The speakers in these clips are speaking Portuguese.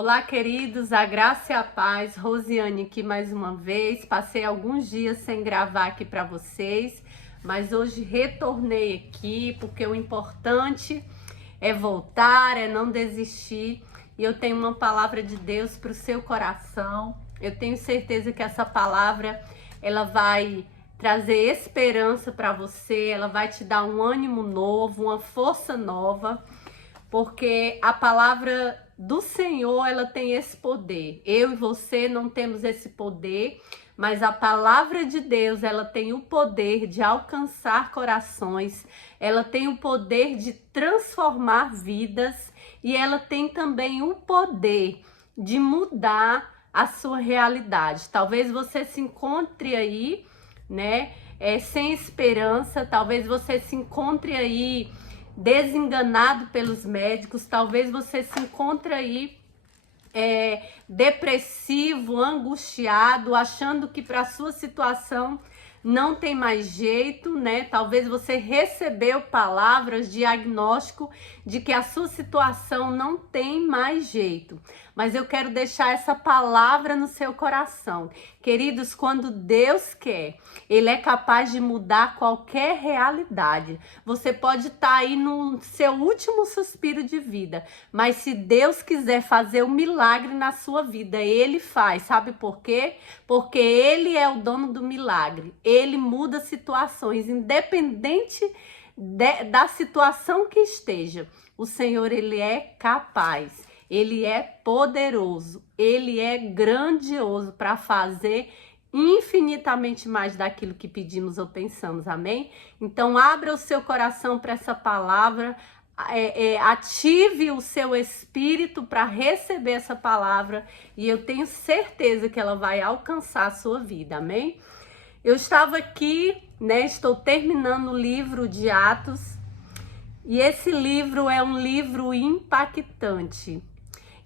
Olá, queridos, a graça e a paz. Rosiane aqui mais uma vez. Passei alguns dias sem gravar aqui para vocês, mas hoje retornei aqui porque o importante é voltar, é não desistir. E eu tenho uma palavra de Deus para o seu coração. Eu tenho certeza que essa palavra ela vai trazer esperança para você, ela vai te dar um ânimo novo, uma força nova, porque a palavra do Senhor, ela tem esse poder. Eu e você não temos esse poder, mas a palavra de Deus, ela tem o poder de alcançar corações, ela tem o poder de transformar vidas e ela tem também o poder de mudar a sua realidade. Talvez você se encontre aí, né, sem esperança, talvez você se encontre aí desenganado pelos médicos, talvez você se encontre aí depressivo, angustiado, achando que para a sua situação não tem mais jeito, né? Talvez você recebeu palavras, diagnóstico de que a sua situação não tem mais jeito. Mas eu quero deixar essa palavra no seu coração. Queridos, quando Deus quer, Ele é capaz de mudar qualquer realidade. Você pode estar aí no seu último suspiro de vida, mas se Deus quiser fazer um milagre na sua vida, Ele faz. Sabe por quê? Porque Ele é o dono do milagre. Ele muda situações, independente da situação que esteja. O Senhor, Ele é capaz. Ele é poderoso, Ele é grandioso para fazer infinitamente mais daquilo que pedimos ou pensamos, amém? Então, abra o seu coração para essa palavra, ative o seu espírito para receber essa palavra e eu tenho certeza que ela vai alcançar a sua vida, amém? Eu estava aqui, né, estou terminando o livro de Atos e esse livro é um livro impactante.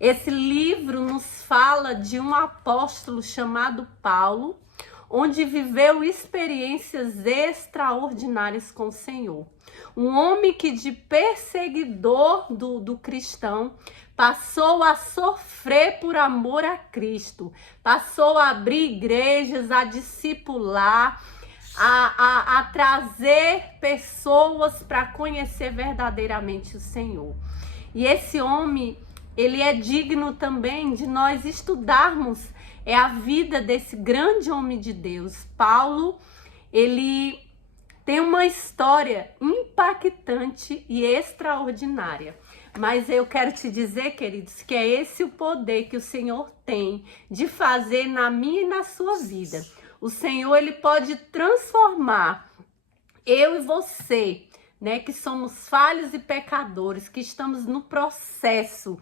Esse livro nos fala de um apóstolo chamado Paulo, onde viveu experiências extraordinárias com o Senhor. Um homem que de perseguidor do cristão passou a sofrer por amor a Cristo, passou a abrir igrejas, a discipular, a trazer pessoas para conhecer verdadeiramente o Senhor. E esse homem, ele é digno também de nós estudarmos a vida desse grande homem de Deus. Paulo, ele tem uma história impactante e extraordinária. Mas eu quero te dizer, queridos, que é esse o poder que o Senhor tem de fazer na minha e na sua vida. O Senhor, ele pode transformar eu e você, né, que somos falhos e pecadores, que estamos no processo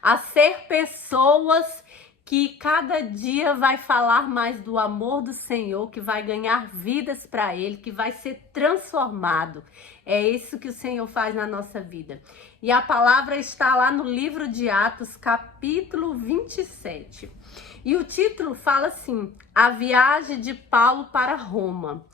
a ser pessoas que cada dia vai falar mais do amor do Senhor, que vai ganhar vidas para Ele, que vai ser transformado. É isso que o Senhor faz na nossa vida. E a palavra está lá no livro de Atos, capítulo 27. E o título fala assim: A viagem de Paulo para Roma.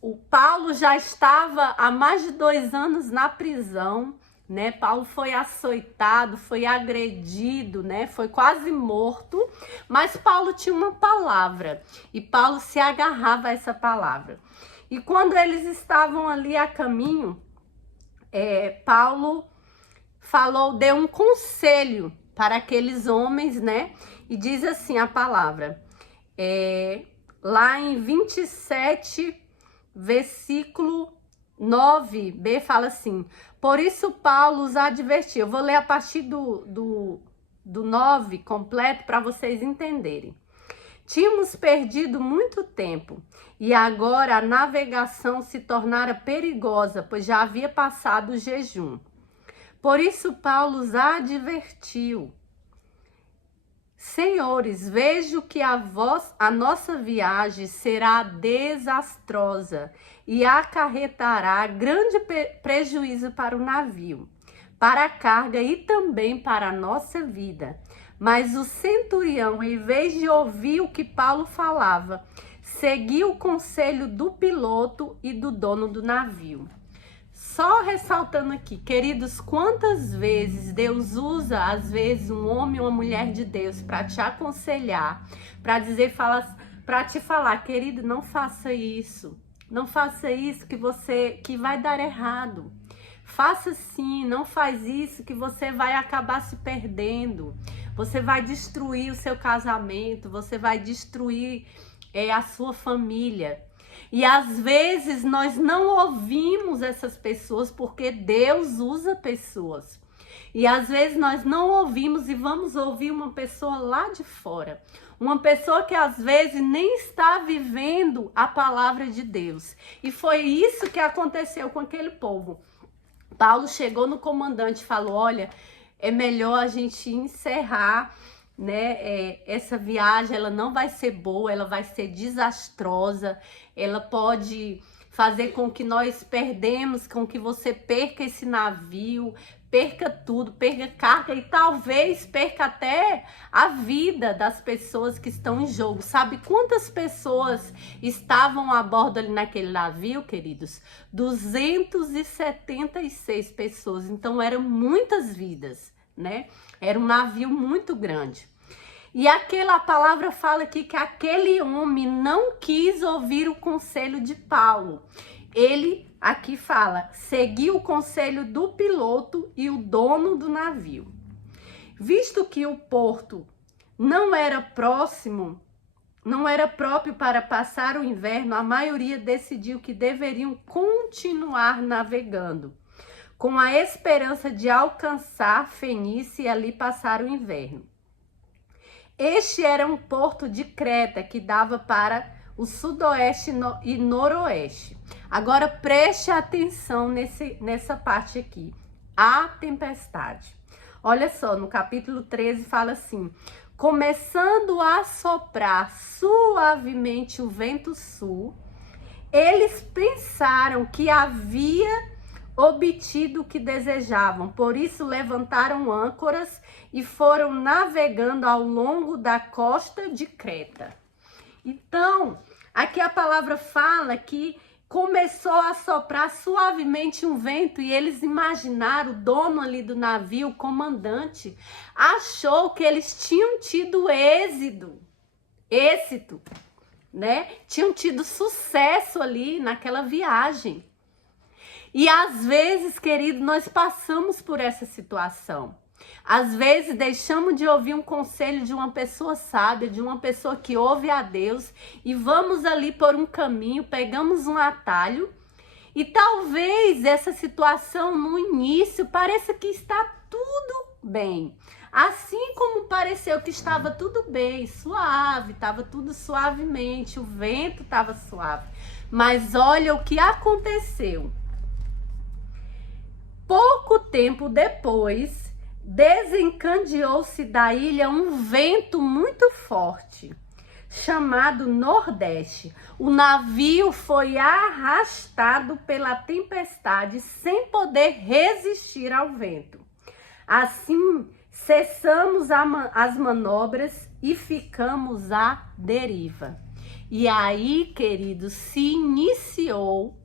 O Paulo já estava há mais de 2 anos na prisão, né? Paulo foi açoitado, foi agredido, né? Foi quase morto, mas Paulo tinha uma palavra e Paulo se agarrava a essa palavra. E quando eles estavam ali a caminho, Paulo deu um conselho para aqueles homens, né? E diz assim a palavra, lá em 27, versículo 9b, fala assim: por isso Paulo os advertiu. Eu vou ler a partir do 9 completo para vocês entenderem. Tínhamos perdido muito tempo e agora a navegação se tornara perigosa, pois já havia passado o jejum. Por isso Paulo os advertiu: senhores, vejo que a nossa viagem será desastrosa e acarretará grande prejuízo para o navio, para a carga e também para a nossa vida. Mas o centurião, em vez de ouvir o que Paulo falava, seguiu o conselho do piloto e do dono do navio. Só ressaltando aqui, queridos, quantas vezes Deus usa, às vezes, um homem ou uma mulher de Deus para te aconselhar, para dizer, para te falar, querido, não faça isso. Não faça isso que vai dar errado. Faça sim, não faz isso que você vai acabar se perdendo. Você vai destruir o seu casamento, você vai destruir a sua família. E às vezes nós não ouvimos essas pessoas porque Deus usa pessoas. E às vezes nós não ouvimos e vamos ouvir uma pessoa lá de fora. Uma pessoa que às vezes nem está vivendo a palavra de Deus. E foi isso que aconteceu com aquele povo. Paulo chegou no comandante e falou, olha, é melhor a gente encerrar, né? Essa viagem, ela não vai ser boa, ela vai ser desastrosa, ela pode fazer com que nós perdemos, com que você perca esse navio, perca tudo, perca carga e talvez perca até a vida das pessoas que estão em jogo. Sabe quantas pessoas estavam a bordo ali naquele navio, queridos? 276 pessoas, então eram muitas vidas, né? Era um navio muito grande. E aquela palavra fala aqui que aquele homem não quis ouvir o conselho de Paulo. Ele, aqui fala, seguiu o conselho do piloto e o dono do navio. Visto que o porto não era próprio para passar o inverno, a maioria decidiu que deveriam continuar navegando, com a esperança de alcançar Fenícia e ali passar o inverno. Este era um porto de Creta que dava para o sudoeste e noroeste. Agora preste atenção nessa parte aqui. A tempestade. Olha só, no capítulo 13 fala assim: começando a soprar suavemente o vento sul, eles pensaram que havia obtido o que desejavam, por isso levantaram âncoras e foram navegando ao longo da costa de Creta. Então, aqui a palavra fala que começou a soprar suavemente um vento e eles imaginaram, o dono ali do navio, o comandante, achou que eles tinham tido êxito, né? Tinham tido sucesso ali naquela viagem. E às vezes, querido, nós passamos por essa situação. Às vezes deixamos de ouvir um conselho de uma pessoa sábia, de uma pessoa que ouve a Deus e vamos ali por um caminho, pegamos um atalho e talvez essa situação no início pareça que está tudo bem. Assim como pareceu que estava tudo bem, suave, estava tudo suavemente, o vento estava suave. Mas olha o que aconteceu. Pouco tempo depois, desencadeou-se da ilha um vento muito forte, chamado Nordeste. O navio foi arrastado pela tempestade sem poder resistir ao vento. Assim, cessamos as manobras e ficamos à deriva. E aí, queridos, se iniciou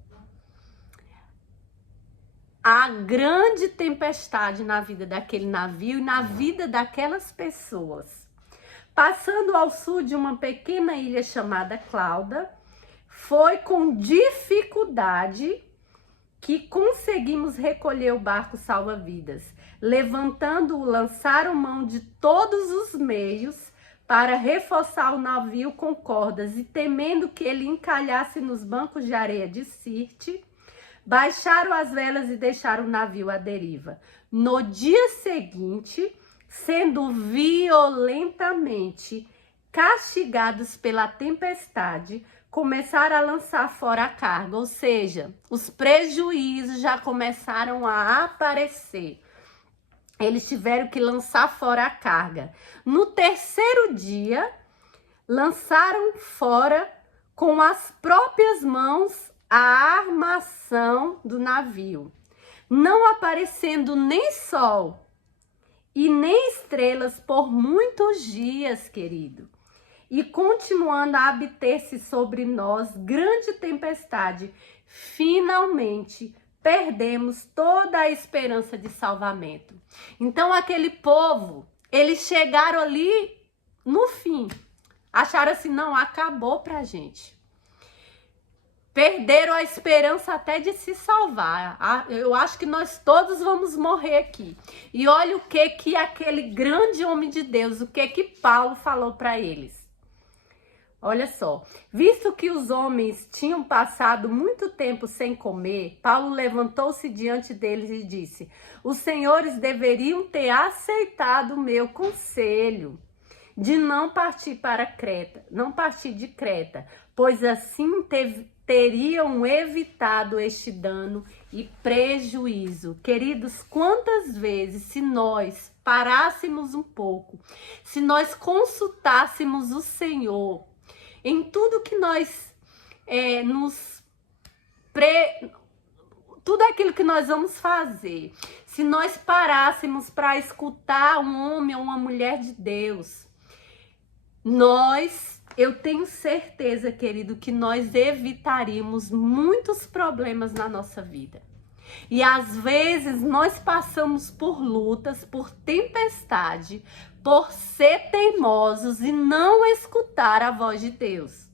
a grande tempestade na vida daquele navio e na vida daquelas pessoas. Passando ao sul de uma pequena ilha chamada Clauda, foi com dificuldade que conseguimos recolher o barco salva-vidas. Levantando-o, lançaram mão de todos os meios para reforçar o navio com cordas e temendo que ele encalhasse nos bancos de areia de Sirte, baixaram as velas e deixaram o navio à deriva. No dia seguinte, sendo violentamente castigados pela tempestade, começaram a lançar fora a carga, ou seja, os prejuízos já começaram a aparecer. Eles tiveram que lançar fora a carga. No terceiro dia, lançaram fora com as próprias mãos a armação do navio, não aparecendo nem sol e nem estrelas por muitos dias, querido, e continuando a abater-se sobre nós grande tempestade. Finalmente, perdemos toda a esperança de salvamento. Então aquele povo, eles chegaram ali no fim, acharam assim, não, acabou pra gente. Perderam a esperança até de se salvar. Eu acho que nós todos vamos morrer aqui. E olha o que aquele grande homem de Deus, o que Paulo falou para eles. Olha só, visto que os homens tinham passado muito tempo sem comer, Paulo levantou-se diante deles e disse: os senhores deveriam ter aceitado o meu conselho de não partir para Creta, não partir de Creta, pois assim teriam evitado este dano e prejuízo. Queridos, quantas vezes, se nós parássemos um pouco, se nós consultássemos o Senhor em tudo que nós tudo aquilo que nós vamos fazer, se nós parássemos para escutar um homem ou uma mulher de Deus, eu tenho certeza, querido, que nós evitaríamos muitos problemas na nossa vida. E às vezes nós passamos por lutas, por tempestade, por ser teimosos e não escutar a voz de Deus.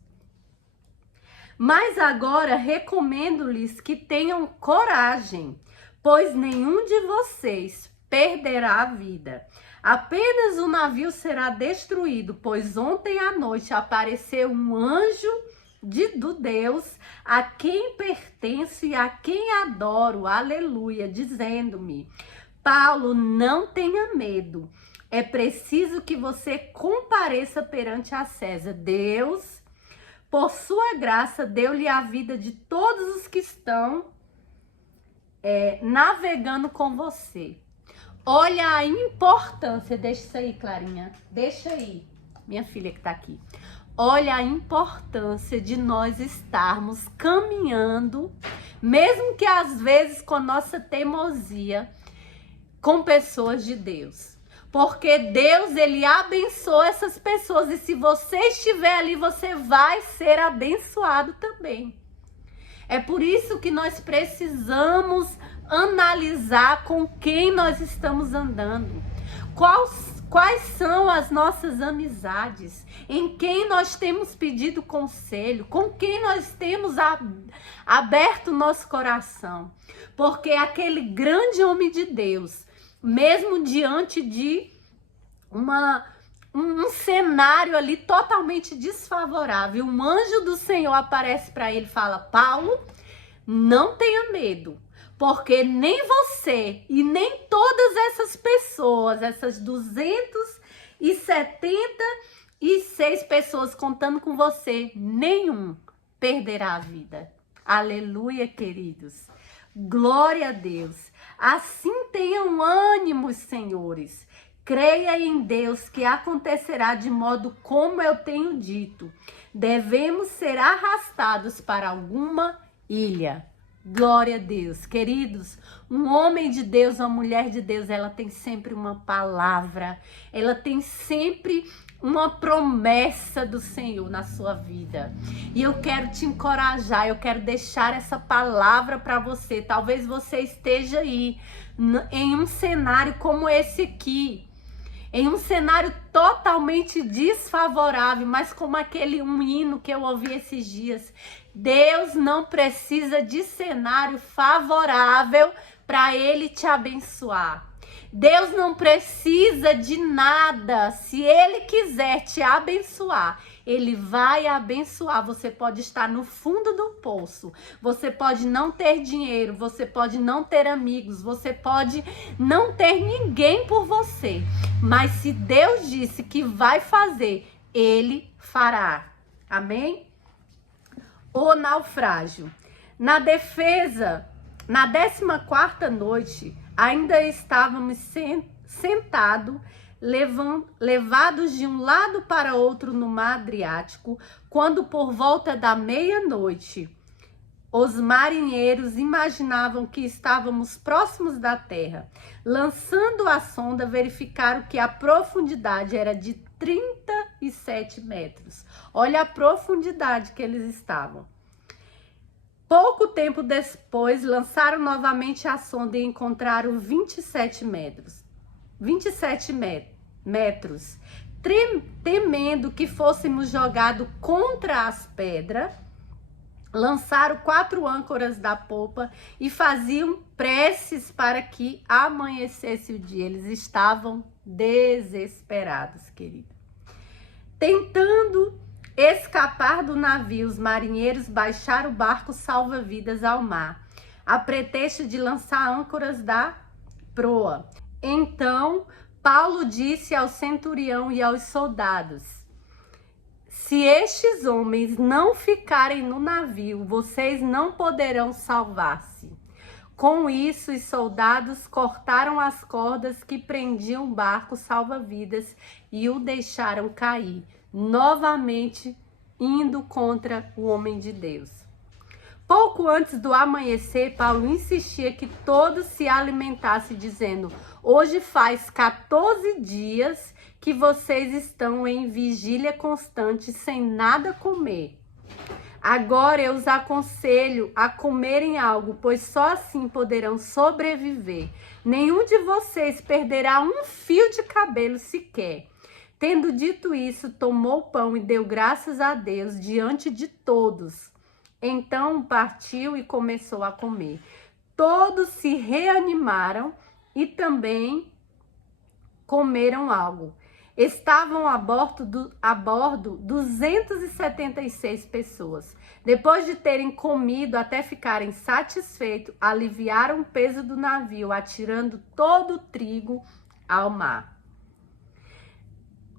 Mas agora recomendo-lhes que tenham coragem, pois nenhum de vocês perderá a vida. Apenas o navio será destruído, pois ontem à noite apareceu um anjo do Deus a quem pertenço e a quem adoro, aleluia, dizendo-me: Paulo, não tenha medo, é preciso que você compareça perante a César. Deus, por sua graça, deu-lhe a vida de todos os que estão navegando com você. Olha a importância, deixa isso aí, Clarinha, deixa aí, minha filha que tá aqui. Olha a importância de nós estarmos caminhando, mesmo que às vezes com nossa teimosia, com pessoas de Deus. Porque Deus, ele abençoa essas pessoas e se você estiver ali, você vai ser abençoado também. É por isso que nós precisamos analisar com quem nós estamos andando. Quais são as nossas amizades? Em quem nós temos pedido conselho? Com quem nós temos aberto nosso coração? Porque aquele grande homem de Deus, mesmo diante de um cenário ali totalmente desfavorável, um anjo do Senhor aparece para ele e fala: Paulo, não tenha medo, porque nem você e nem todas essas pessoas, essas 276 pessoas contando com você, nenhum perderá a vida. Aleluia, queridos. Glória a Deus. Assim tenham ânimo, senhores. Creia em Deus que acontecerá de modo como eu tenho dito. Devemos ser arrastados para alguma ilha. Glória a Deus. Queridos, um homem de Deus, uma mulher de Deus, ela tem sempre uma palavra. Ela tem sempre uma promessa do Senhor na sua vida. E eu quero te encorajar, eu quero deixar essa palavra para você. Talvez você esteja aí em um cenário como esse aqui, em um cenário totalmente desfavorável, mas como um hino que eu ouvi esses dias. Deus não precisa de cenário favorável para Ele te abençoar. Deus não precisa de nada. Se Ele quiser te abençoar, Ele vai abençoar. Você pode estar no fundo do poço, você pode não ter dinheiro, você pode não ter amigos, você pode não ter ninguém por você. Mas se Deus disse que vai fazer, Ele fará. Amém? O naufrágio. Na defesa, na 14ª noite, ainda estávamos sentados, levados de um lado para outro no mar Adriático, quando por volta da meia-noite, os marinheiros imaginavam que estávamos próximos da terra. Lançando a sonda, verificaram que a profundidade era de 37 metros. Olha a profundidade que eles estavam. Pouco tempo depois, lançaram novamente a sonda e encontraram 27 metros. 27 metros. Temendo que fôssemos jogados contra as pedras, lançaram 4 âncoras da popa e faziam preces para que amanhecesse o dia. Eles estavam desesperados, querido. Tentando escapar do navio, os marinheiros baixaram o barco salva-vidas ao mar, a pretexto de lançar âncoras da proa. Então, Paulo disse ao centurião e aos soldados: se estes homens não ficarem no navio, vocês não poderão salvar-se. Com isso, os soldados cortaram as cordas que prendiam o barco salva-vidas e o deixaram cair, novamente indo contra o homem de Deus. Pouco antes do amanhecer, Paulo insistia que todos se alimentassem, dizendo: hoje faz 14 dias que vocês estão em vigília constante, sem nada comer. Agora eu os aconselho a comerem algo, pois só assim poderão sobreviver. Nenhum de vocês perderá um fio de cabelo sequer. Tendo dito isso, tomou o pão e deu graças a Deus diante de todos. Então partiu e começou a comer. Todos se reanimaram e também comeram algo. Estavam a bordo 276 pessoas. Depois de terem comido até ficarem satisfeitos, aliviaram o peso do navio, atirando todo o trigo ao mar.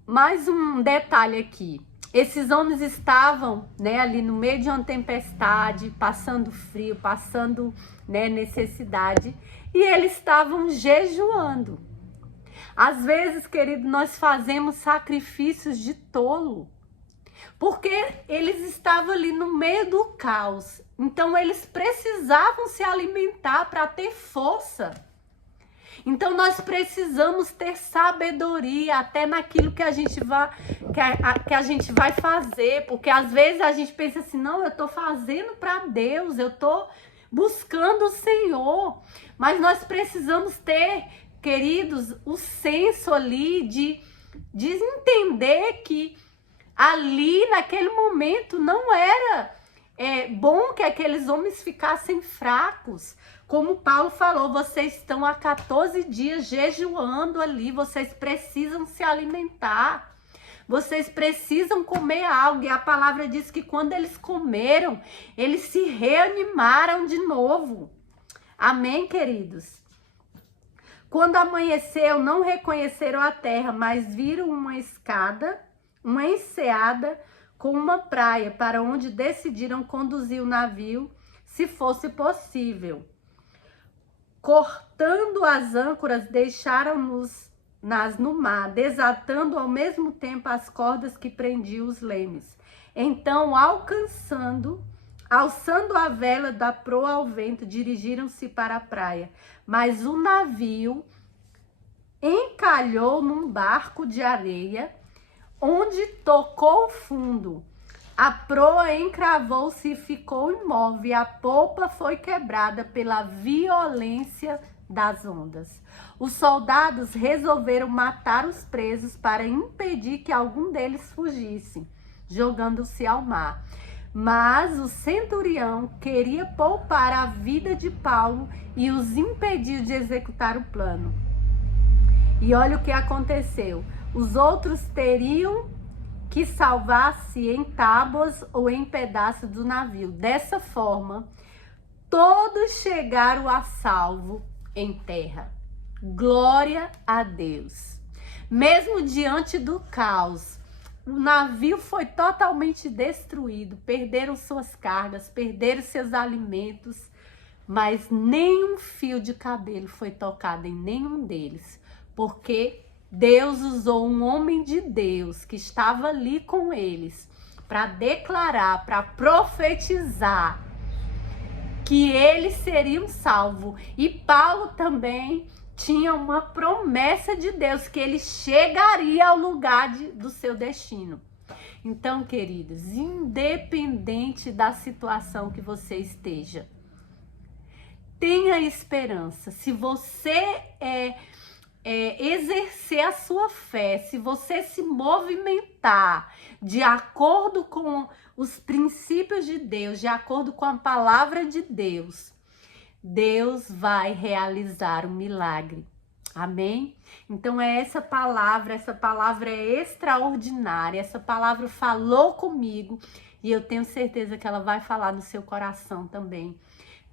Mais um detalhe aqui. Esses homens estavam, ali no meio de uma tempestade, passando frio, passando, necessidade, e eles estavam jejuando. Às vezes, querido, nós fazemos sacrifícios de tolo, porque eles estavam ali no meio do caos. Então, eles precisavam se alimentar para ter força. Então, nós precisamos ter sabedoria até naquilo que a gente vai fazer, porque às vezes a gente pensa assim: não, eu estou fazendo para Deus, eu estou buscando o Senhor, mas nós precisamos ter, queridos, o senso ali de entender que ali, naquele momento, não era bom que aqueles homens ficassem fracos. Como Paulo falou, vocês estão há 14 dias jejuando ali, vocês precisam se alimentar, vocês precisam comer algo. E a palavra diz que quando eles comeram, eles se reanimaram de novo. Amém, queridos? Quando amanheceu, não reconheceram a terra, mas viram uma enseada com uma praia, para onde decidiram conduzir o navio, se fosse possível. Cortando as âncoras, deixaram-nos no mar, desatando ao mesmo tempo as cordas que prendiam os lemes. Então, alçando a vela da proa ao vento, dirigiram-se para a praia. Mas o navio encalhou num barco de areia, onde tocou o fundo. A proa encravou-se e ficou imóvel, e a popa foi quebrada pela violência das ondas. Os soldados resolveram matar os presos para impedir que algum deles fugisse, jogando-se ao mar. Mas o centurião queria poupar a vida de Paulo e os impediu de executar o plano. E olha o que aconteceu. Os outros teriam que salvar-se em tábuas ou em pedaços do navio. Dessa forma, todos chegaram a salvo em terra. Glória a Deus. Mesmo diante do caos, o navio foi totalmente destruído, perderam suas cargas, perderam seus alimentos, mas nenhum fio de cabelo foi tocado em nenhum deles, porque Deus usou um homem de Deus que estava ali com eles para declarar, para profetizar que eles seriam salvos. E Paulo também tinha uma promessa de Deus que ele chegaria ao lugar do seu destino. Então, queridos, independente da situação que você esteja, tenha esperança. Se você exercer a sua fé, se você se movimentar de acordo com os princípios de Deus, de acordo com a palavra de Deus, Deus vai realizar um milagre. Amém? Então essa palavra é extraordinária. Essa palavra falou comigo e eu tenho certeza que ela vai falar no seu coração também.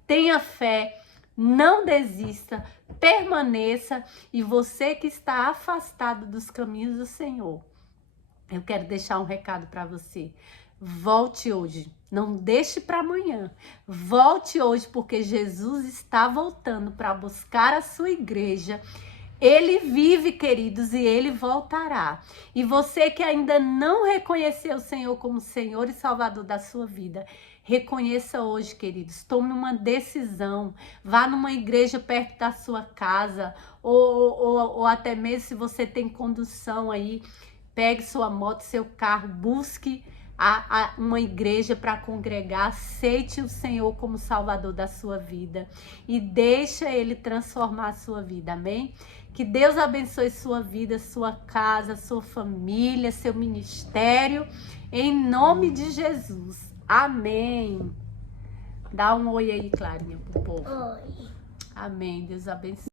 Tenha fé, não desista, permaneça. E você que está afastado dos caminhos do Senhor, eu quero deixar um recado para você. Volte hoje, não deixe para amanhã. Volte hoje, porque Jesus está voltando para buscar a sua igreja. Ele vive, queridos, e ele voltará. E você que ainda não reconheceu o Senhor como Senhor e Salvador da sua vida, reconheça hoje, queridos. Tome uma decisão. Vá numa igreja perto da sua casa, ou até mesmo se você tem condução aí, pegue sua moto, seu carro, busque uma igreja para congregar, aceite o Senhor como Salvador da sua vida e deixa Ele transformar a sua vida, amém? Que Deus abençoe sua vida, sua casa, sua família, seu ministério, em nome de Jesus, amém. Dá um oi aí, Clarinha, pro povo. Oi. Amém, Deus abençoe.